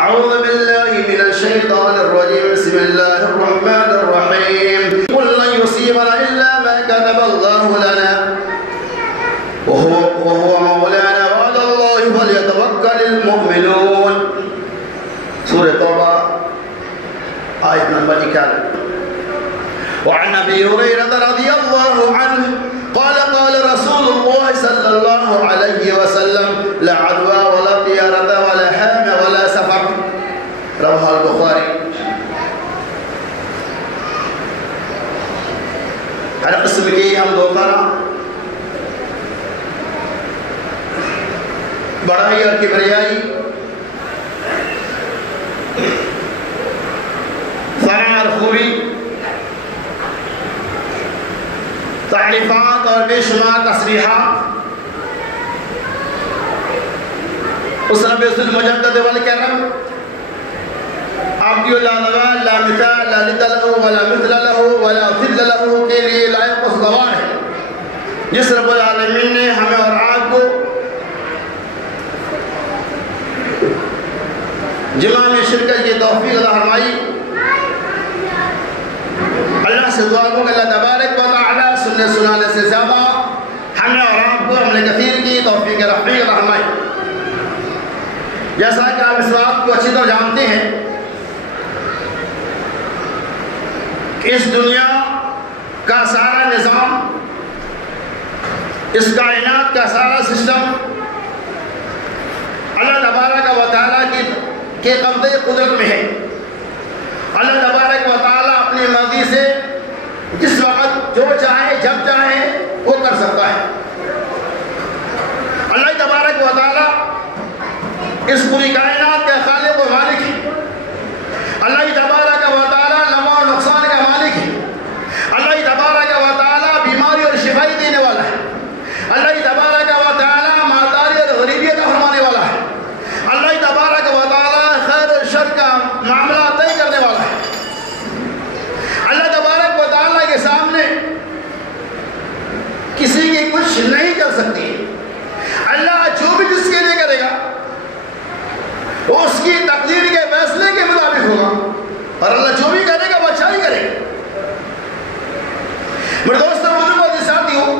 أعوذ بالله من الشيطان الرجيم بسم الله الرحمن الرحيم قل لن يصيبنا إلا ما كتب الله لنا وهو مولانا وعلى الله فليتوكل المؤمنون. سورة توبہ آیت نمبر 91. وعن أبي هريرة رضي الله عنه قال قال رسول الله صلى الله عليه وسلم لا عدوى ولا طيارة ولا حام ولا سفر. رواه البخاري. ہر قسم کی ہم دو طرح بڑائی اور کبریائی، ثنا اور خوبی، تعریفات اور بے شمار تصریحات اس رب المجدد والکرم آپ کی لا نوال لا مثال لا لد له ولا مثل له ولا ظل له کے لیے لائق استوار ہے، جس رب العالمین نے ہمیں اور آپ کو جمعہ میں شرکت کی توفیق عطا فرمائی. اللہ سے دعا کو کہ اللہ تبارک و تعالی سننے سنانے سے زیادہ ہمیں اور آپ کو عمل کثیر کی توفیق رفیق عطا فرمائی. جیسا کہ آپ اس بات کو اچھی طرح جانتے ہیں کہ اس دنیا کا سارا نظام، اس کائنات کا سارا سسٹم اللہ تبارک و تعالی کے قبضے قدرت میں ہے. اللہ تبارک و تعالی اپنی مرضی سے جس وقت جو چاہے جب چاہے وہ کر سکتا ہے. اللہ تبارک و تعالی اس پوری کائنات کا خالق و مالک ہے. اللہ تبارک و تعالی نفع و نقصان کا مالک ہے. اللہ تبارک و تعالی بیماری اور شفائی دینے والا ہے. اللہ تبارک و تعالی مالداری اور غریبی عطا فرمانے والا ہے. اللہ تبارک و تعالی خیر و شر کا معاملہ طے کرنے والا ہے. اللہ تبارک و تعالی کے سامنے کسی کی کچھ نہیں کر سکتی. اللہ جو بھی جس کے لیے کرے گا وہ اس کی تقدیر کے فیصلے کے مطابق ہوگا، اور اللہ جو بھی کرے گا وہ اچھا ہی کرے گا. میرے دوستوں، بزرگوں اور ساتھیوں،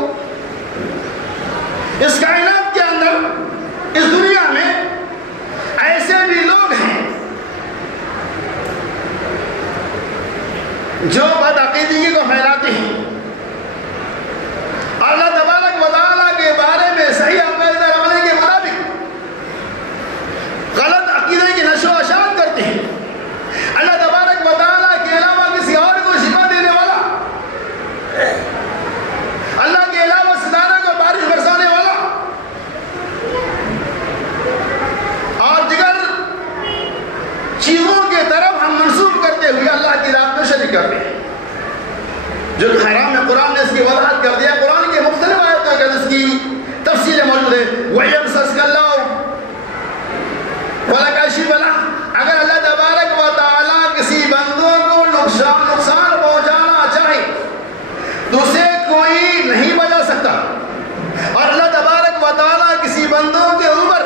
اس کائنات کے اندر، اس دنیا میں ایسے بھی لوگ ہیں جو بدعقیدگی کو پھیلاتے ہیں. اللہ تبارک و تعالیٰ کے بارے میں صحیح عقیدہ رکھنے کے مطابق غلط عقیدے کی نشو و اشاعت کرتے ہیں. اللہ تبارک و تعالیٰ کے علاوہ کسی اور کو شفا دینے والا، اللہ کے علاوہ ستارہ کو بارش برسانے والا اور دیگر چیزوں کی طرف ہم منسوب کرتے ہوئے اللہ کی ذات کو شریک کرتے ہیں، جو حرام ہے. قرآن نے اس کی وضاحت کر دیا. قرآن کے مختلف آیتوں کے اس کی تفصیلیں موجود ہیں. وَيَمْسَسْكَ اللَّهُ وَلَا كَاشِفَ لَهُ. اگر اللہ تبارک و تعالیٰ کسی بندوں کو نقصان پہنچانا چاہے تو اسے کوئی نہیں بچا سکتا، اور اللہ تبارک و تعالیٰ کسی بندوں کے اوپر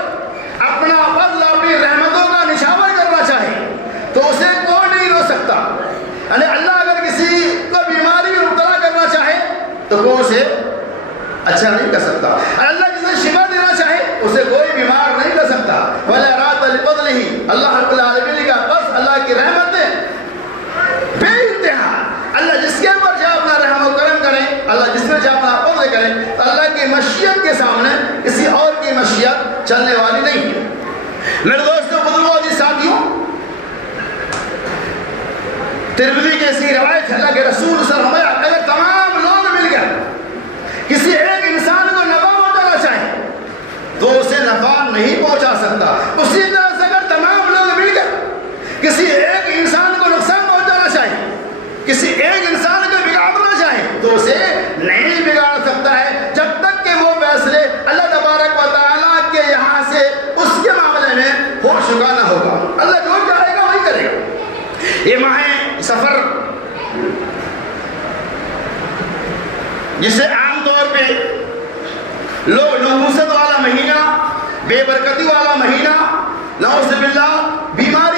اپنا فضل اپنی رحمتوں کا نشاور کرنا چاہے تو اسے کوئی نہیں روک سکتا. یعنی اللہ اگر کسی کو بیماری میں مبتلا کرنا چاہے تو کوئی اسے اچھا نہیں کر سکتا. اللہ جسے شفا دینا چاہے اسے کوئی بیمار نہیں کر سکتا. وَلَا رَاتَ لِفَضْلِهِ. اللہ رب العالمین کا بس اللہ کی رحمتیں بے انتہا. اللہ جس کے اوپر چاہے اپنا رحم و کرم کرے، اللہ جس میں چاہے اپنا فضل کرے، تو اللہ کی مشیت کے سامنے کسی اور کی مشیت چلنے والی نہیں ہے. میرے دوستوں، بزرگوں اور ساتھیوں، ترمذی کی ایسی روایت ہے، اللہ کے رسول صلی اللہ علیہ وسلم اگر تمام لوگ مل کر کسی ایک انسان کو نفع پہنچانا چاہے تو اسے نفع نہیں پہنچا سکتا. اسی طرح سے اگر تمام لوگ مل کر کسی ایک انسان کو نقصان پہنچانا چاہے، کسی ایک انسان کو بگاڑنا چاہے تو اسے نہیں بگاڑ سکتا ہے جب تک کہ وہ فیصلے اللہ تبارک و تعالیٰ کے یہاں سے اس کے معاملے میں ہو چکا نہ ہوگا. اللہ جو چاہے گا وہی کرے گا. یہ ماہ سفر جسے عام طور پہ لوگ نحوست والا مہینہ، بے برکتی والا مہینہ، نعوذ باللہ بیماری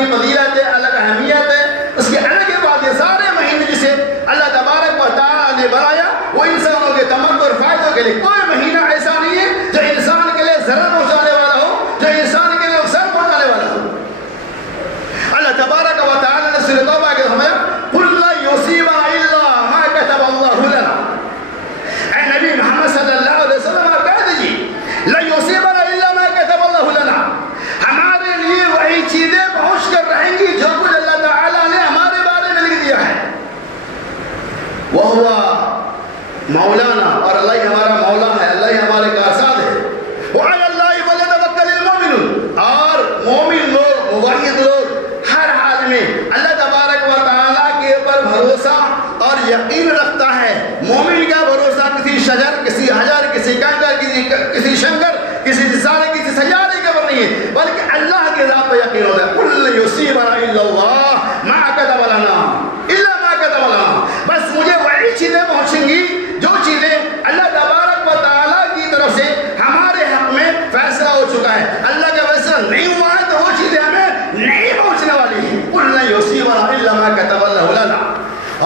اپنی فضیلت ہے، الگ اہمیت ہے، اس کی الگ بات ہے. سارے مہینے جسے اللہ تبارک و تعالیٰ نے بنایا وہ انسانوں کے تمکن اور فائدوں کے لیے. کوئی مہینہ ایسا نہیں ہے جو انسان کے لیے ضرر پہنچانے والا ہو، جو انسان کے لیے نقصان پہنچانے والا ہو. اللہ تبارک و تعالیٰ نے سورۃ توبہ کے فرمایا قُلْ لَن يُصِيبَنَا إِلَّا مَا كَتَبَ اللَّهُ لَنَا. اے نبی محمد صلی اللہ علیہ وسلم آپ کہہ دیجیے لَن يُصِيبَنَا إِلَّا مَا كَتَبَ اللَّهُ لَنَا. ہمارے لیے وہی چیزیں پہنچ کر رہیں گی جو کچھ اللہ تعالیٰ نے ہمارے بارے میں لکھ دیا ہے. وَهُوَ مولانا، اور اللہ ہی ہمارا مولا ہے، اللہ ہی ہمارے کارساز ہے. وَعَلَى اللَّهِ فَلْيَتَوَكَّلِ الْمُؤْمِنُونَ. اور مومن لوگ، موحد لوگ ہر حال میں اللہ تبارک و تعالیٰ کے اوپر بھروسہ اور یقین رکھتا ہے. مومن کا بھروسہ کسی شجر، کسی حجر، کسی کنکر، کسی شنکر، کسی رسالے، کسی سیارے کے اوپر نہیں ہے، بلکہ اللہ کے ذات پر یقین ہوتا ہے. قُلْ لَن يُصِيبَنَا إِلَّا اللَّهُ مَا كَتَبَ لَنَا إِلَّا مَا كَتَبَ لَنَا. بس مجھے وہی چیزیں پہنچیں گی جو چیزیں اللہ تبارک و تعالیٰ کی طرف سے ہمارے حق میں فیصلہ ہو چکا ہے. اللہ کا فیصلہ نہیں ہوا ہے تو وہ چیزیں ہمیں نہیں پہنچنے والی ہیں. قُلْ لَن يُصِيبَنَا إِلَّا مَا كَتَبَ اللَّهُ لَنَا.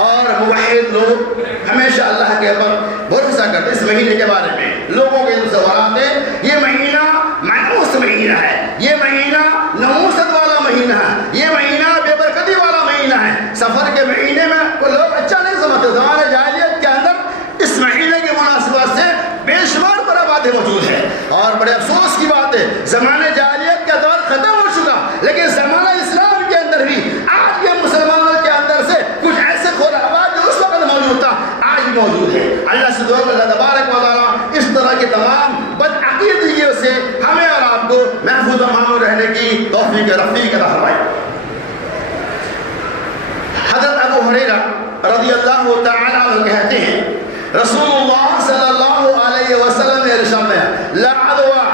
اور موحد لوگ ہمیشہ اللہ کے اوپر بھروسہ کرتے. اس مہینے کے بارے میں لوگوں کے سوالات ہیں، یہ مہینہ منحوس مہینہ ہے، یہ مہینہ نحوست والا مہینہ ہے، یہ مہینہ بے برکتی والا مہینہ ہے. سفر کے مہینے میں کوئی لوگ اچھا نہیں سمجھتے. زمانہ جاہلیت کے اندر اس مہینے کے مناسبت سے بے شمار برآبادی موجود ہے، اور بڑے افسوس کی بات ہے زمانہ جاہلیت کا دور ختم ہو چکا، لیکن زمانہ اسلام کے اندر بھی آج کے مسلمانوں کے اندر سے کچھ ایسے خرافات جو اس وقت موجود تھا آج بھی موجود ہے. اللہ سے دعا اللہ تبارک و تعالیٰ اس طرح کے تمام بدعقیدگیوں سے ہمیں اور آپ کو محفوظ و مامون رہنے کی توفیق رفیق عطا فرمائے. حضرت ابو ہریرہ رضی اللہ تعالیٰ عنہ کہتے ہیں رسول اللہ صلی اللہ علیہ وسلم نے ارشاد فرمایا لا عدوى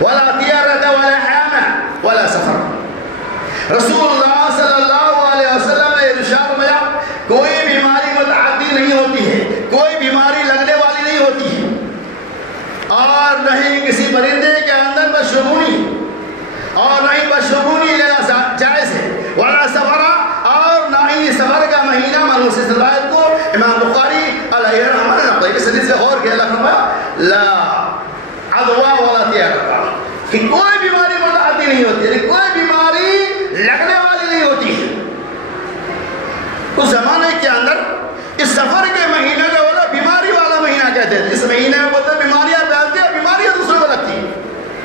ولا طیرۃ ولا حامہ ولا سفر. رسول اللہ صلی اللہ علیہ وسلم نے ارشاد فرمایا کوئی بیماری متعدی نہیں ہوتی ہے، کوئی بیماری لگنے والی نہیں ہوتی ہے، اور نہ ہی کسی پرندے کے اندر بدشگونی، اور نہ ہی بدشگونی لینا جائز ہے. ولا سفر، اور نہ ہی سفر کا مہینہ. منحوس اس روایت کو امام بخاری علیہ رحمۃ اللہ نے اس حدیث سے غور کیا. اللہ فرمایا لا عدوى ولا طیرۃ، کہ کوئی بیماری متعدی نہیں ہوتی، یعنی کوئی بیماری لگنے والی نہیں ہوتی ہے. اس زمانے کے اندر اس سفر کے مہینے کا والا بیماری والا مہینہ کہتے ہیں. اس مہینے میں بولتے بیماریاں پھیلتی ہیں، بیماریاں دوسروں کو لگتی ہیں.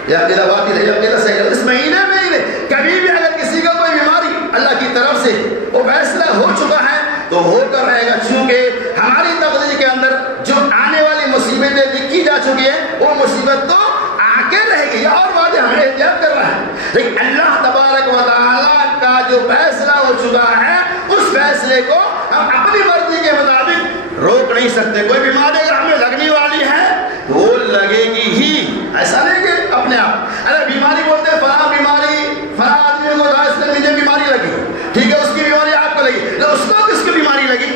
یہ عقیدہ باطل ہے، یہ عقیدہ صحیح ہے. اس مہینے میں ہی نہیں، کبھی بھی اگر کسی کا کوئی بیماری اللہ کی طرف سے وہ فیصلہ ہو چکا ہے تو ہو کر رہے گا، چونکہ ہماری تقدیر کے اندر جو آنے والی مصیبتیں لکھی جا چکی ہیں وہ مصیبت تو آ کے رہے گی، اور باتیں ہمیں احتیاط کر رہا ہے. لیکن اللہ تبارک و تعالیٰ کا جو فیصلہ ہو چکا ہے اس فیصلے کو ہم اپنی مرضی کے مطابق روک نہیں سکتے. کوئی بیماری اگر ہمیں لگنے والی ہے وہ لگے گی ہی، ایسا نہیں کہ اپنے آپ ارے بیماری بولتے ہیں فلاں بیماری فلاں آدمی کو تھا اس نے مجھے بیماری لگی، ٹھیک ہے اس کی بیماری آپ کو لگی، تو اس کو کس کی بیماری لگی؟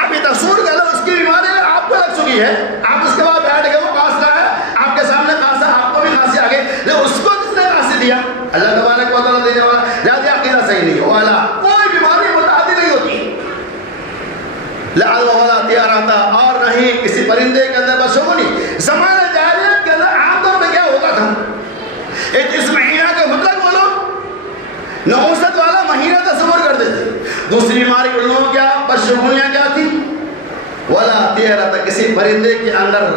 آپ یہ تصور کر لو اس کی بیماری آپ کو لگ چکی ہے، آپ اس کے بعد بیٹھ گئے، وہ کھانس رہا ہے آپ کے سامنے کھانسا، آپ کو بھی کھانسی آ گئی، لیکن اس کو کس نے کھانسی دیا؟ اللہ تبارک و تعالیٰ دینے والا. لہٰذا عقیدہ صحیح نہیں ہو والا، کوئی بیماری متعدی نہیں ہوتی. لا عدوى ولا طیرۃ، اور نہیں کسی پرندے کے اندر بدشگونی. زمانہ جاہلیت کے اندر عام طور پہ کیا ہوتا تھا، اس مہینہ کے مطلق بولو نحوست والا مہینہ تصور کرتے تھے. دوسری بیماری علموں کیا بدشگونیاں کیا تھی؟ ولا طیرۃ، کسی پرندے کے اندر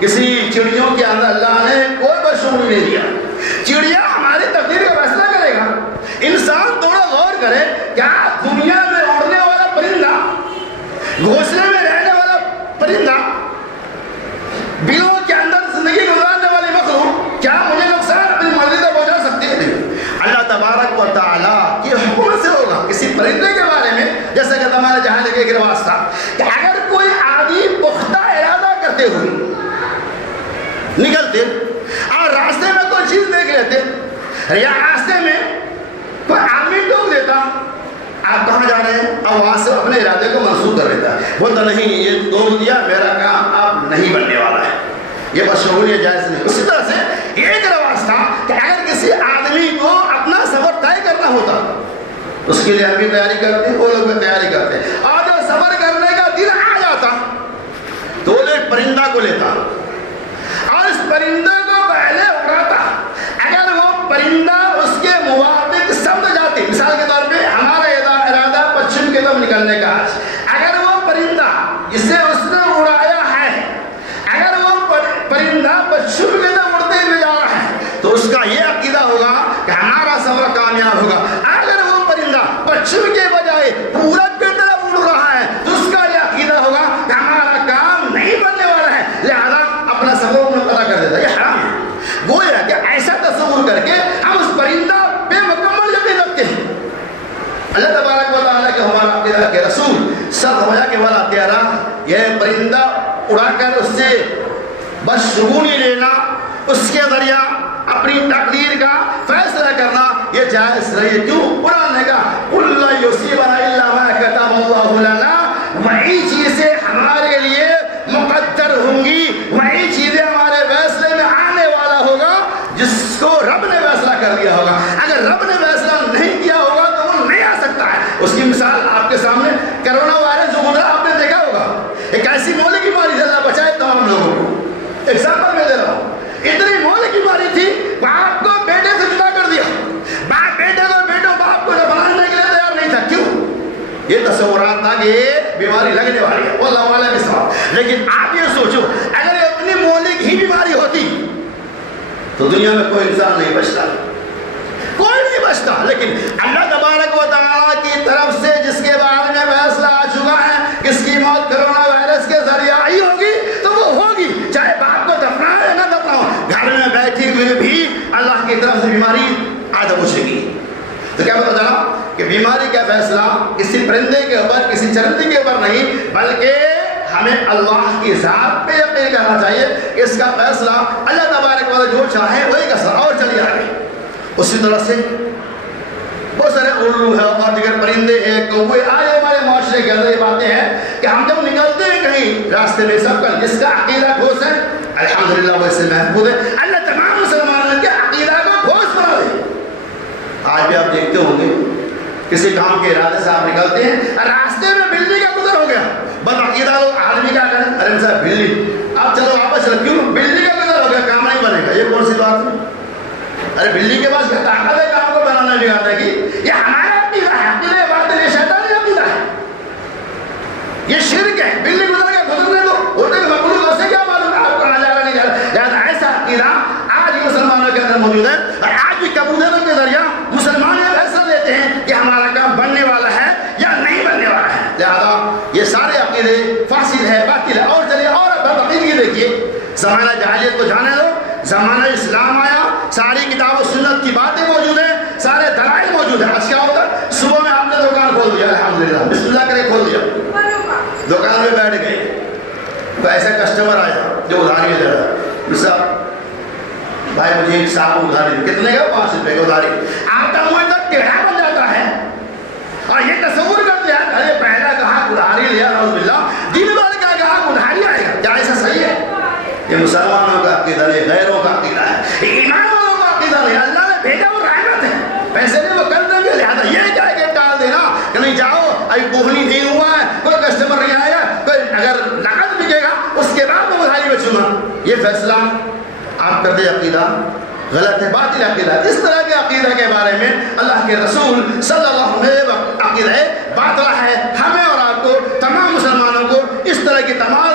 کسی چڑیوں کے اندر اللہ نے کوئی بدشگونی نہیں دیا. چڑیا ہماری تقدیر کا فیصلہ کرے گا. انسان تھوڑا غور کرے، کیا دنیا میں اڑنے والا پرندہ، گھونسلے میں رہنے والا پرندہ، بلوں کے اندر زندگی گزارنے والی مخلوق کیا مجھے نقصان اپنی مرضی سے پہنچا سکتی ہے؟ اللہ تبارک و تعالیٰ کی حکومت سے ہوگا. کسی پرندے کے بارے میں جیسا کہ ہمارے جہاں ایک رواج تھا کہ اگر کوئی آدمی پختہ ارادہ کرتے ہوئے نکلتے اور راستے میں کوئی چیز دیکھ لیتے یا راستے میں کوئی آدمی ٹوک دیتا، آپ کہاں جا رہے ہیں، اور وہاں سے اپنے ارادے کو منسوخ کر دیتا ہے، بولتا نہیں یہ ٹوک دیا میرا کام اب نہیں بننے والا ہے، یہ بدشگونی جائز نہیں. اسی طرح سے ایک رواج تھا کہ اگر کسی آدمی کو اپنا سفر اس کے لیے ہم بھی تیاری کرتے ہیں، وہ لوگ بھی تیاری کرتے ہیں. اور جو سفر کرنے کا دن آ جاتا تو وہ ایک پرندہ کو لیتا اور اس پرندے کو پہلے اڑاتا. اگر وہ پرندہ اس کے موافق سمجھ جاتی، مثال کے طور پہ ہمارا ارادہ پچھم کی طرف نکلنے کا، اگر وہ پرندہ جسے اس نے اڑایا ہے اگر وہ پرندہ پچھم کی طرف اڑتے ہوئے جا رہا ہے تو اس کا یہ عقیدہ ہوگا کہ ہمارا سفر کامیاب ہوگا. اگر وہ پرندہ پچھم کے بجائے پورب کی طرف اڑ رہا ہے تو اس کا یہ عقیدہ ہوگا کہ ہمارا کام نہیں بننے والا ہے، لہذا اپنا سفر منقطع کر دیتا ہے. یہ حرام ہے. گویا کہ ایسا تصور کر کے ہم اس پرندہ پہ مکمل یقین رکھتے ہیں. اللہ تبارک و تعالیٰ کے ہمارا عقیدہ کے رسول سب ہویا کہ والا تیارا یہ پرندہ اڑا کر اس سے بس شگونی لینا، اس کے ذریعہ اپنی تقدیر کا فیصلہ کرنا یہ جائز نہیں ہے. کیوں؟ قرآن نے کہا قُلْ لَن يُصِيبَنَا إِلَّا مَا كَتَبَ اللَّهُ لَنَا، وہی چیزیں ہمارے لیے مقدر ہوں گی، وہی چیزیں ہمارے فیصلے میں آنے والا ہوگا جس کو رب نے فیصلہ کر دیا ہوگا. اگر رب نے فیصلہ نہیں کیا ہوگا تو وہ نہیں آ سکتا ہے. اس کی مثال آپ کے سامنے کرونا وائرس جو گزرا آپ نے دیکھا ہوگا. ایک ایسی مولی کی بیماری سے اللہ بچائے تمام لوگوں کو. ایگزامپل میں دے رہا ہوں، اتنی مولی کی بیماری تھی باپ کو بیٹے سے جدا کر دیا، باپ بیٹے کو، بیٹوں باپ کو دفنانے کے لیے تیار نہیں تھا. کیوں؟ یہ تصورات تھا کہ یہ بیماری لگنے والی ہے، واللہ اعلم بالصواب. لیکن آپ یہ سوچو اگر یہ اتنی مولی کی بیماری ہوتی تو دنیا میں کوئی انسان نہیں بچتا، کوئی نہیں بچتا. لیکن اللہ تبارک و تعالیٰ کی طرف سے جس کے بارے میں فیصلہ آ چکا ہے کہ اس کی موت کرونا وائرس کے ذریعہ ہی ہوگی تو وہ ہوگی، چاہے باپ کو دفناؤ یا نہ دفناؤ. گھر میں بیٹھی ہوئے بھی اللہ کی طرف سے بیماری آدھا پوچھے گی. تو کیا پتا چلا کہ بیماری کا فیصلہ کسی پرندے کے اوپر، کسی چرندی کے اوپر نہیں، بلکہ ہمیں اللہ کی ذات پہ یقین کرنا چاہیے کہ اس کا فیصلہ اللہ تبارک و تعالیٰ جو چاہے وہی کا سر. اور چلیے آگے. اسی طرح سے بہت سارے الو ہے اور دیگر پرندے ہیں، کوے آئے ہمارے معاشرے کے اندر. یہ باتیں ہیں کہ ہم جب نکلتے ہیں کہیں راستے میں سب کا جس کا عقیدہ ٹھوس ہے الحمدللہ وہ اس سے محفوظ ہے. اللہ تمام مسلمانوں کے عقیدہ کو ٹھوس بنا دے. آج بھی آپ دیکھتے ہوں گے کسی کام کے ارادے سے آپ نکلتے ہیں، راستے میں بلی کا گزر ہو گیا، بس عقیدہ لوگ آدمی کیا کریں، ارے صاحب بلی، اب چلو واپس چلو. کیوں؟ بلی کا گزر ہو گیا، کام نہیں بنے گا. یہ کون سی بات ہے؟ ارے بلی کے پاس طاقت ہے کام کو بنانا بگاڑنے کی. یہ ہمارا عقیدہ ہے، عقیدہ باطل ہے، شیطانی عقیدہ ہے، یہ شرک ہے. بلی گزر گیا گزرنے دو، ہوتے کہ مخلوق اسے کیا معلوم ہے آپ کو آ جا رہا نہیں جا رہا. لہٰذا ایسا عقیدہ آج بھی مسلمانوں کے اندر موجود ہے اور آج بھی کبوتروں کے ذریعہ مسلمان یہ فیصلہ لیتے ہیں کہ ہمارا کام بننے والا ہے یا نہیں بننے والا ہے. لہٰذا یہ سارے عقیدے فاسد ہے، باطل ہے. اور چلیے اور عقیدگی دیکھیے. زمانہ جاہلیت کو جانے دو، زمانہ اسلام آیا، ساری کتاب و سنت کی باتیں موجود ہیں، سارے دلائل موجود ہیں. آج کیا ہوتا ہے؟ صبح میں آپ نے دکان کھول دیا، الحمدللہ بسم اللہ کرے کھول دیا، دکان میں بیٹھ گئے. تو ایسا کسٹمر آیا جو ادھاری لے رہا ہے، صاحب بھائی مجھے ایک صاحب ادھاری دے. کتنے کا؟ 5 روپے کا ادھاری. آپ کا منہ تک ٹیڑھا بن جاتا ہے اور یہ تصور کرتے ہیں ارے پہلا کہا ادھاری لیا، نعوذ باللہ، دن بھر کا کہا ادھاری آئے گا. کیا ایسا صحیح ہے؟ یہ مسلمانوں کا عقیدہ نہیں، غیروں کا عقیدہ ہے، ایمان والوں کا عقیدہ نہیں. اللہ نے بھیجا وہ رحمت ہے، پیسے نہیں وہ کر دیں گے. لہٰذا یہ کیا ہے کہ ٹال دینا کہ نہیں جاؤ ابھی کوہنی نہیں ہوا ہے، کوئی کسٹمر نہیں آیا، کوئی اگر نقد بکے گا اس کے بعد میں ادھاری بچوں گا. یہ فیصلہ آپ کرتے عقیدہ غلط ہے، باطل عقیدہ. اس طرح کے عقیدہ کے بارے میں اللہ کے رسول صلی اللہ علیہ وسلم عقیدہ باطل ہے. ہمیں اور آپ کو تمام مسلمانوں کو اس طرح کی تمام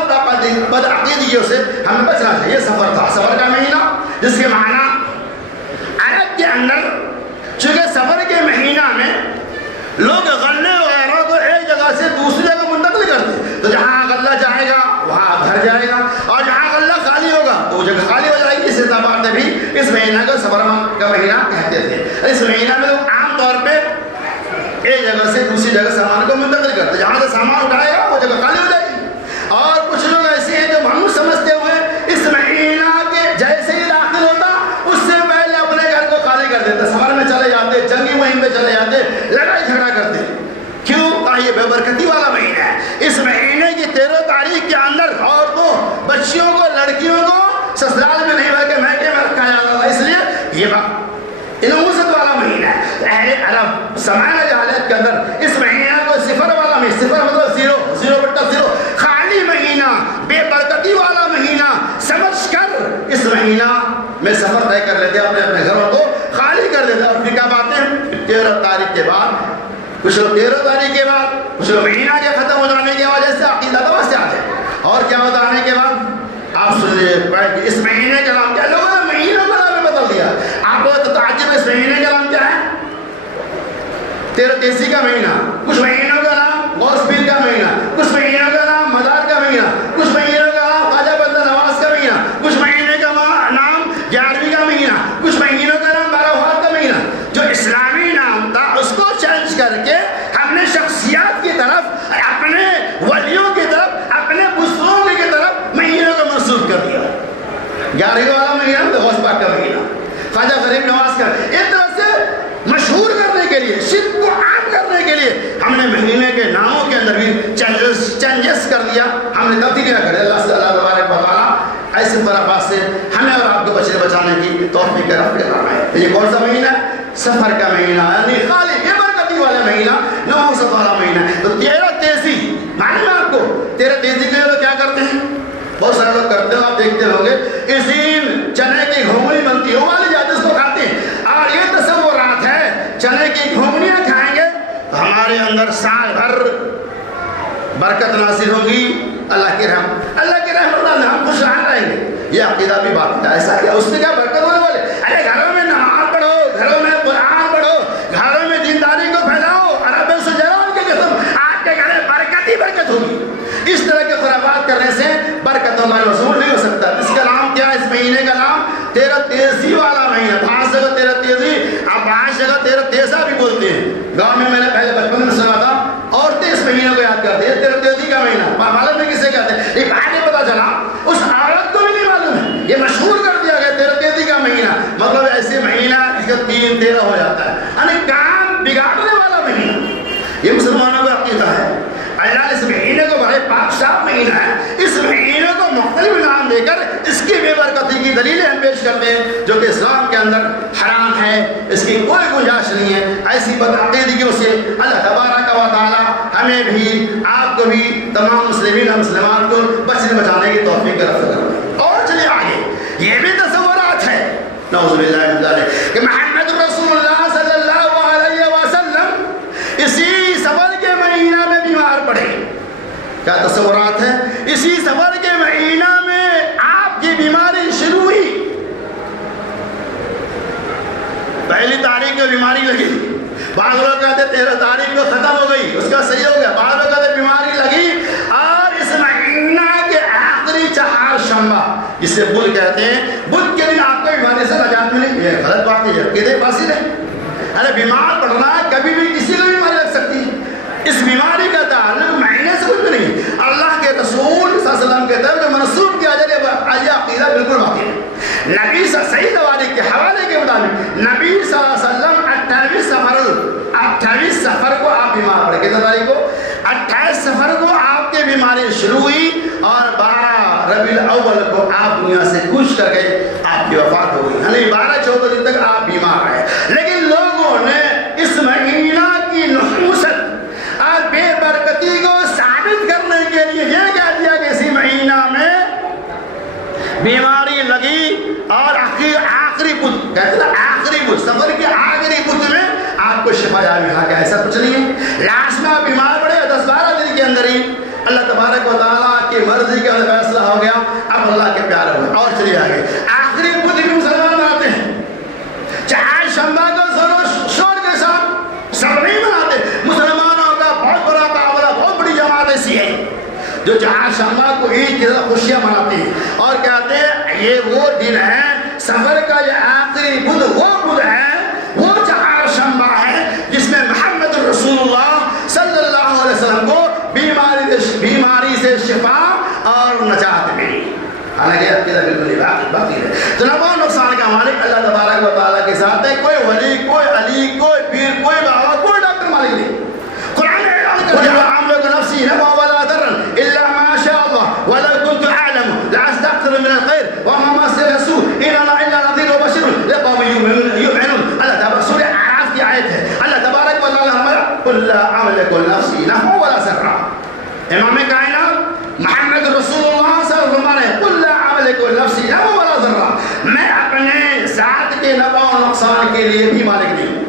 بد عقیدگیوں سے ہمیں بچنا چاہیے. سفر تھا، سفر کا مہینہ جس کے معنی عرب کے اندر چونکہ سفر کے مہینہ میں لوگ غلے وغیرہ کو ایک جگہ سے دوسری جگہ منتقل کرتے، تو جہاں غلہ جائے گا وہاں گھر جائے گا اور جہاں غلہ خالی ہوگا تو وہ جگہ خالی ہو جائے گی. اس اعتبار سے بھی اس مہینہ کو سفر کا مہینہ کہتے تھے. اس مہینہ میں لوگ عام طور پہ ایک جگہ سے دوسری جگہ سامان کو منتقل کرتے، جہاں سے سامان اٹھائے گا وہ جگہ خالی ہو جائے گی. اور کچھ لوگ ایسے ہیں جو محمود سمجھتے ہوئے اس مہینہ کے جیسے ہی داخل ہوتا اس سے پہلے اپنے گھر کو خالی کر دیتے، سفر میں چلے جاتے، جنگی مہم میں چلے جاتے، لڑائی جھگڑا کرتے. کیوں؟ یہ بے برکتی والا مہینہ ہے. اس مہینے کی 13 تاریخ کے اندر عورتوں، بچیوں کو، لڑکیوں کو سسرال میں نہیں بلکہ میکے میں رکھا جاتا تھا. اس لیے یہ انوسط والا مہینہ ہے. اہل عرب زمانہ جہالت 13 تاریخ کے بعد، کچھ لوگ 13 تاریخ کے بعد، کچھ لوگ مہینہ کے ختم ہو جانے کی وجہ سے عقیدہ توسع ہے. اور کیا ہوتا آنے کے بعد آپ سنیے اس مہینے کا نام کیا؟ لوگوں نے مہینوں کا نام بدل دیا. آپ کو تو تعجب اس مہینے کا نام کیا ہے؟ 13 کا مہینہ. کچھ مہینوں کا نام غوث پیر کا مہینہ، کچھ مہینوں کا نام مدار کا مہینہ، کچھ مہینوں کا نام خواجہ بندہ نواز کا مہینہ، کچھ مہینے کا نام 11ویں کا مہینہ، کچھ مہینوں کا نام 12 کا مہینہ. جو اسلامی نام تھا اس کو چینج کر کے ہم نے شخصیات کی طرف، اپنے ولیوں کی طرف، اپنے بزرگوں کی طرف مہینوں کو منسوخ کر دیا. 11ویں والا مہینہ تو غوث پاک کا مہینہ، خواجہ غریب نواز کا. اس طرح سے مشہور کرنے کے لیے، شرک کو عام کرنے کے لیے ہم نے مہینے کے ناموں کے اندر بھی چینجز کر دیا. ہم نے تبدیلی نہ کر. اللہ سے اللہ تبارک و تعالیٰ ایسے خرافات سے ہمیں اور آپ کو بچانے کی توفیق رب کرنا ہے. یہ کون سا مہینہ ہے؟ سفر کا مہینہ، یعنی خالی بے برکتی والا مہینہ، نحوست والا مہینہ. تو 13 تیزی معلوم ہے آپ کو؟ 13 تیزی کے لیے لوگ کیا کرتے ہیں؟ بہت سارے لوگ کرتے ہیں، آپ دیکھتے ہوں گے. اس دن چنے کی گھونگنی بنتی ہے، والی جاتے اس کو کھاتے ہیں. اور یہ تصورات ہے چنے کی گھونگنیاں کھائیں گے تو ہمارے اندر سال بھر برکت نازل ہوگی. اللہ کی رحمت اللہ ہم خوشحال رہیں گے. یہ عقیدہ بھی باطل ہے. ایسا کیا اس سے کیا برکت ہونے والے؟ ارے گھروں میں نماز پڑھو، گھروں میں قرآن پڑھو، گھروں میں دینداری کو پھیلاؤ. عرب سے جلال کے قسم آپ کے گھر میں برکت ہی برکت ہوگی. اس طرح کے خرافات کرنے سے برکت ہمارے وصول نہیں ہو سکتا. اس کا نام کیا ہے؟ اس مہینے کا نام 13 تیزی والا مہینہ. 5 جگہ 13 تیزی، آپ 5 جگہ 13 تیزا بھی بولتے ہیں. گاؤں میں نے پہلے بچپن میں سنا تھا، عورتیں اس مہینے کو یاد کرتے ہیں 13 تیزی کا مہینہ. معلوم ہے کسے کہتے ہیں؟ ایک آگے پتا چلا اس عورت کو بھی نہیں معلوم ہے. یہ مشہور کر دیا گیا 13 تیزی کا مہینہ. مطلب ایسے مہینہ جس کا 3 13 ہو جاتا ہے، یعنی کام بگاڑنے والا مہینہ. یہ مسلمانوں کا عقیدہ ہے. اللہ اس مہینے کو بڑے پاک صاف مہینہ ہے. اس مہینے کو مختلف نام دے کر اس کی بے برکتی کی دلیلیں ہم پیش کرتے ہیں جو کہ اسلام کے اندر حرام ہے. اس کی کوئی گنجائش نہیں ہے. ایسی بدعقیدگیوں سے اللہ تبارک و تعالی ہمیں بھی، آپ کو بھی، تمام مسلمین اور مسلمان کو بچانے کی توفیق عطا کرے. اور چلیے آگے. یہ بھی تصورات ہے نعوذ باللہ من ذلک کہ محمد رسول اللہ صلی اللہ علیہ وسلم اسی صبر کے مہینہ میں بیمار پڑے. کیا تصورات ہے؟ اسی صبر کے مہینہ میں آپ کی بیماری شروع ہوئی. پہلی تاریخ کو بیماری لگی. بعض لوگ کہتے 13 تاریخ کو ختم ہو گئی، اس کا صحیح ہو گیا. بعض لوگ کہتے بیماری لگی اور اس مہینہ کے آخری 4 شنبہ، جسے بدھ کہتے ہیں، بدھ کے دن آپ کو بیماری سے نجات ملی. یہ غلط بات ہے، عقیدے فاسد ہے. ارے بیمار پڑنا کبھی بھی کسی کو بیماری لگ سکتی ہے. اس بیماری کا تعلق مہینے سے کچھ بھی نہیں. اللہ کے رسول صلی اللہ علیہ وسلم کے طرف جو منسوب کیا جائے یہ عقیدہ بالکل باطل ہے. نبی صحیح تواریخ کے حوالے کے مطابق نبی صلی اللہ علیہ وسلم 28 سفر کو آپ بیمار پڑے. کتنے تاریخ کو؟ 28 سفر کو آپ کی بیماری شروع ہوئی اور 12 ربیع الاول کو آپ دنیا سے کوچ کر گئے، آپ کی وفات ہو گئی. یعنی 12-14 دن تک آپ بیمار رہے. لیکن لوگوں نے اس مہینہ کی نحوست اور بے برکتی کو ثابت کرنے کے لیے یہ کہہ دیا کہ اسی مہینہ میں بیماری لگی اور آخری بدھ کہتے ہیں، آخری بدھ سفر کے آخری بدھ میں آپ کو شفا جائے. کہا کہ ایسا کچھ نہیں ہے. لاسٹ میں آپ بیمار پڑے 10-12 دن کے اندر ہی اللہ تبارک و تعالیٰ کی مرضی کا فیصلہ ہو گیا، اب اللہ کے پیارے ہوئے. اور چلیے آگے. آخری بدھ بھی مسلمان مناتے ہیں. 4 شنبہ کو زور و شور کے ساتھ سب نہیں مناتے. مسلمانوں کا بہت بڑا تعاون، بہت بڑی جماعت ایسی ہے جو 4 شنبہ کو عید کی طرح خوشیاں مناتی ہیں اور کہتے ہیں یہ وہ دن ہے، سفر کا یہ آخری بدھ وہ بدھ ہے، وہ 4 شنبہ ہے جس میں محمد رسول اللہ صلی اللہ علیہ وسلم کو بیماری سے شفا اور نجات ملی. حالانکہ عقیدہ بالکل باطل ہے. جناب نقصان کا مالک اللہ تبارک و تعالیٰ کے ساتھ ہے. کوئی ولی، کوئی علی، کوئی پیر، کوئی بابا، کوئی ڈاکٹر مالک نہیں. قرآن نے اعلان کر دیا عاملۃ نفسی نفعا ولا ضرا الا ما شاء الله ولو كنت اعلم لاستكثر من الخير وما مسني السوء ان انا الا نذير وبشير لقوم يؤمنون. اللہ تعالیٰ سورہ اعراف کی آیت ہے. اللہ تبارک و تعالیٰ ہمارا قل لا املك لنفسي نفعا ولا ضرا. امام کائنات محمد رسول اللہ صلی اللہ علیہ وسلم نے قل لا املك لنفسي نفعا ولا ضرا، میں اپنے ذات کے نفع و نقصان کے لیے بھی مالک نہیں ہوں.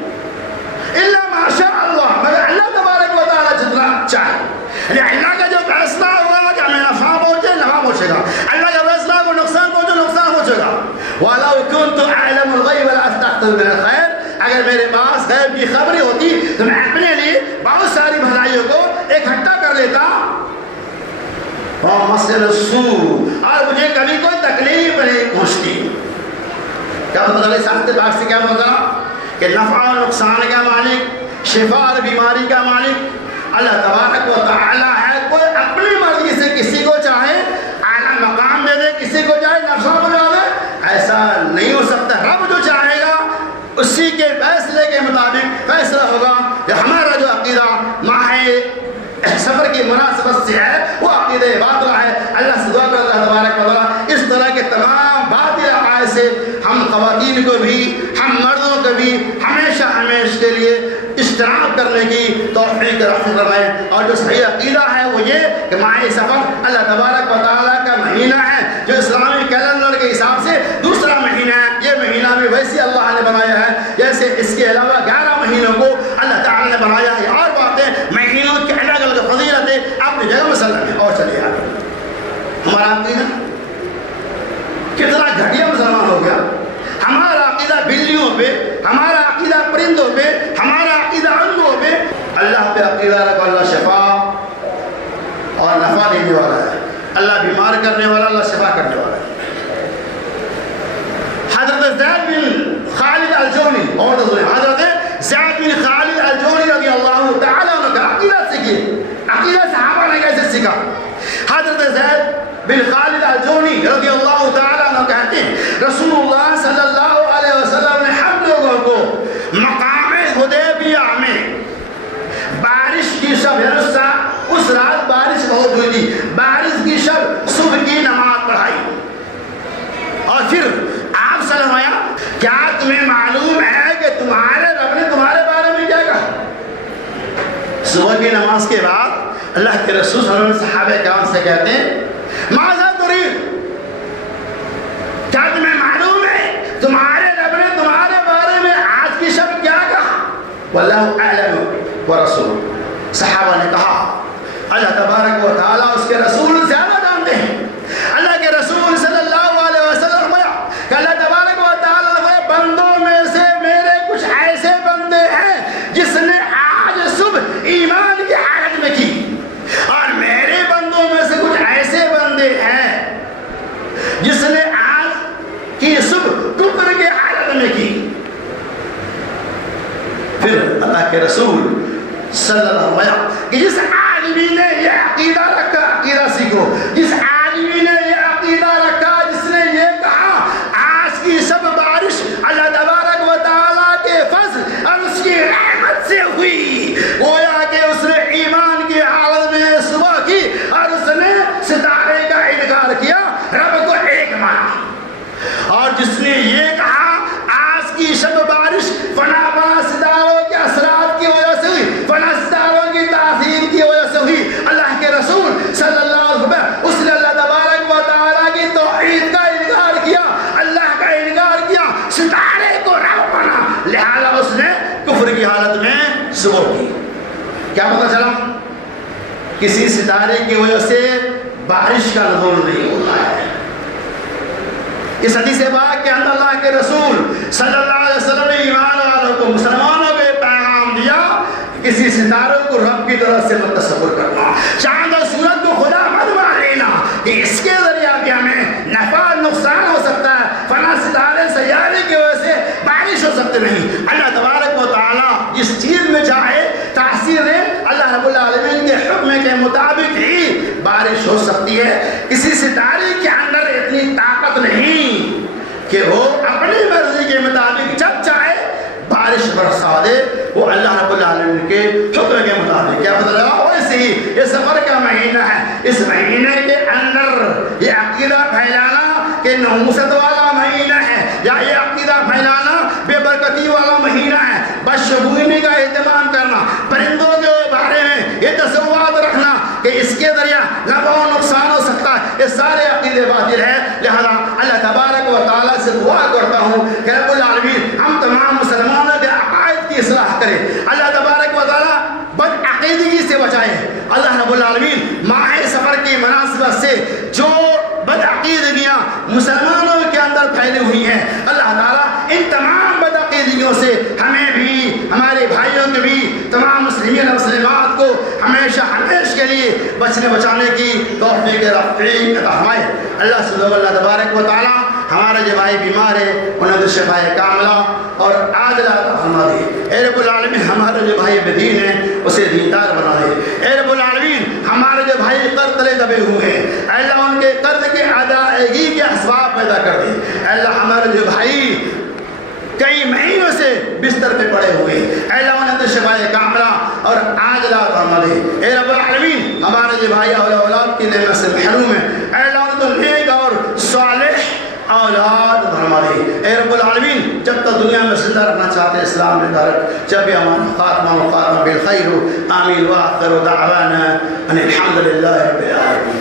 میرے پاس غیب کی خبریں ہوتی تو میں اپنے لیے بہت ساری بھلائیوں کو اکٹھا کر لیتا اور مجھے کبھی کوئی تکلیف نہیں پہنچتی. کیا مطلب ہے ساتھ باغ سے؟ کیا مطلب کہ نفع و نقصان کا مالک، شفا اور بیماری کا مالک اللہ تبارک و تعالی ہے. کوئی اپنی مرضی سے کسی کو چاہے اعلیٰ مقام دے دے، کسی کو چاہے نفسا بنا دے، ایسا نہیں ہو سکتا. رب جو چاہے گا اسی کے فیصلے کے مطابق فیصلہ ہوگا. کہ ہمارا جو عقیدہ ماہ سفر کی مناسبت سے ہے وہ عقیدہ باطلہ ہے. اللہ سے دعا کر اللہ تبارک و تعالی اس طرح کے تمام باطل عقائد سے ہم خواتین کو بھی ہم مردوں کو بھی ہمیشہ ہمیشہ کے لیے اجتناب کرنے کی توفیق عطا فرمائے. اور جو صحیح عقیدہ ہے وہ یہ کہ ماہ سفر اللہ تبارک و تعالیٰ کا مہینہ ہے جو اسلامی کیلنڈر کے حساب سے دوسرا مہینہ ہے. یہ مہینہ بھی ویسے اللہ نے بنایا ہے جیسے اس کے علاوہ 11 مہینوں کو اللہ تعالیٰ نے بنایا ہے. اور باتیں مہینوں کے الگ الگ فضیلتیں اپنی جگہ مسلم ہے. اور چلیے آگے. ہمارا عقیدہ کتنا گھٹیا مسلمان ہو گیا. ہمارا عقیدہ بلیوں پہ، ہمارا عقیدہ پرندوں پہ، ہمارا عقیدہ اندھوں پہ. اللہ پہ عقیدہ رکھو اللہ شفا اور نفع دینے والا ہے، اللہ بیمار کرنے والا، اللہ شفا کرنے والا ہے. حضرت زید بن خالد الجونی اور حضرت زید بن خالد الجونی رضی اللہ تعالیٰ عنہ کا عقیدہ سیکھیے. عقیدہ صحابہ نے کیسے سیکھا؟ حضرت زید بن خالد الجونی رضی اللہ تعالیٰ عنہ کہتے ہیں رسول اللہ صلی اللہ علیہ وسلم نے ہم لوگوں کو مقام حدیبیہ میں بارش کی شب، اس رات بارش بہت ہوئی تھی، بارش کی شب صبح کی نماز پڑھائی. اور پھر آپ صلی اللہ علیہ وسلم کیا تمہیں معلوم ہے کہ تمہارے رب نے تمہارے بارے میں کیا کہا؟ صبح کی نماز کے بعد اللہ کے رسول صلی اللہ علیہ وسلم صحابہ کرام سے کہتے ہیں ماذا تريد؟ کیا تمہیں معلوم ہے تمہارے رب نے تمہارے بارے میں آج کی شب کیا کہا؟ واللہ اعلم ورسول. صحابہ نے کہا اللہ تبارک و تعالیٰ اس کے رسول زیادہ جانتے ہیں. اللہ کے رسول صلی اللہ علیہ وسلم کہ اللہ تبارک و تعالیٰ نے بندوں میں سے میرے کچھ ایسے بندے ہیں جس نے آج صبح ایمان کی حالت میں کی، اور میرے بندوں میں سے کچھ ایسے بندے ہیں جس نے آج کی صبح کفر کی حالت میں کی. پھر اللہ کے رسول صلی اللہ علیہ وسلم کہ جس آدمی نے یہ عقیدہ رکھا، عقیدہ سیکھو، جس آدمی نے یہ عقیدہ رکھا جس نے یہ کہا آج کی سب بارش اللہ تبارک و تعالیٰ کے فضل اور اس کی رحمت سے ہوئی، گویا کہ اس نے ایمان کی حالت میں صبح کی اور اس نے ستارے کا انکار کیا، رب کو ایک مانا. اور جس نے یہ کہا آج کی شب بارش فنا فنا ستاروں کے اثرات کی وجہ سے ہوئی، فنا ستاروں کی تاثیر کی وجہ سے ہوئی، اللہ کے رسول صلی اللہ علیہ وسلم اس نے اللہ تبارک و تعالیٰ کی توحید کا انکار کیا، اللہ کا انکار کیا، ستارے کو رب بنا، لہذا اس نے کفر کی حالت میں صبح کی. کیا پتہ چلا؟ کسی ستارے کی وجہ سے بارش کا نزول نہیں ہوتا ہے. اس حدیث پاک کے اندر اللہ کے رسول صلی اللہ علیہ وسلم نے ایمان والوں کو، مسلمانوں کو پیغام دیا کسی ستاروں کو رب کی طرف سے مت تصور کرنا، چاند اور سورج کو خدا مت مان لینا کہ اس کے ذریعہ بھی ہمیں نفع نقصان ہو سکتا ہے، فلاں ستارے سیارے کی وجہ سے بارش ہو سکتے نہیں. اللہ تبارک و تعالیٰ جس چیز میں چاہے تاثیر دے، اللہ رب العالمین کے حکم کے مطابق ہی بارش ہو سکتی ہے. کسی ستارے کے اندر اتنی طاقت نہیں کہ وہ اپنی مرضی کے مطابق جب چاہے بارش برسا دے، وہ اللہ رب العالمین کے حکم کے مطابق. کیا پتہ لگا؟ ویسے ہی یہ سفر کا مہینہ ہے، اس مہینے کے اندر یہ عقیدہ پھیلانا کہ نحوست والا مہینہ ہے یا یہ عقیدہ پھیلانا بے برکتی والا مہینہ ہے، بدشگونی کا اہتمام کرنا، پرندوں کے بارے میں یہ تصورات رکھنا کہ اس کے ذریعہ نفع و نقصان ہو سکتا ہے، یہ سارے عقیدے باطل ہیں. لہذا اللہ تبارک و تعالیٰ سے دعا کرتا ہوں کہ رب العالمین ہم تمام مسلمانوں کے عقائد کی اصلاح کرے، اللہ تبارک و تعالیٰ بد عقیدگی سے بچائے. اللہ رب العالمین ماہ سفر کی مناسبت سے جو بد عقیدگیاں مسلمانوں کے اندر پھیلی ہوئی ہیں، اللہ تعالیٰ ان تمام بد عقیدگیوں سے ہمیں بھی مسلمین مسلمات کو ہمیشہ ہمیشہ کے لیے بچنے بچانے کی توفیق رفیق عطا فرمائے۔ اللہ تبارک و تعالی ہمارے جو بھائی بیمار ہے انہیں تو شفا کاملہ اور عاجلہ عطا فرما دے۔ اے رب العالمین ہمارے جو بھائی بدین ہیں اسے دیندار بنا دے۔ اے رب العالمین ہمارے جو بھائی قرض تلے دبے ہوئے ہیں اے اللہ ان کے قرض کے ادائیگی کے اسباب پیدا کر دے۔ اے اللہ ہمارے جو بھائی کئی مہینوں سے بستر پہ پڑے ہوئے اے اللہ انہیں تو شفا کاملہ اور عاجلہ عطا فرما دے۔ اے رب العالمین ہمارے جو بھائی اولاد کی نعمت سے محروم ہیں اے اللہ انہیں تو نیک اور صالح اولاد فرما دے۔ اے رب العالمین جب تک دنیا میں زندہ رکھنا چاہتے اسلام میں دارک جب بھی ہمارا خاتمہ بالخیر ہو آمین۔ وآخر دعوانا ان الحمد للہ رب العالمین۔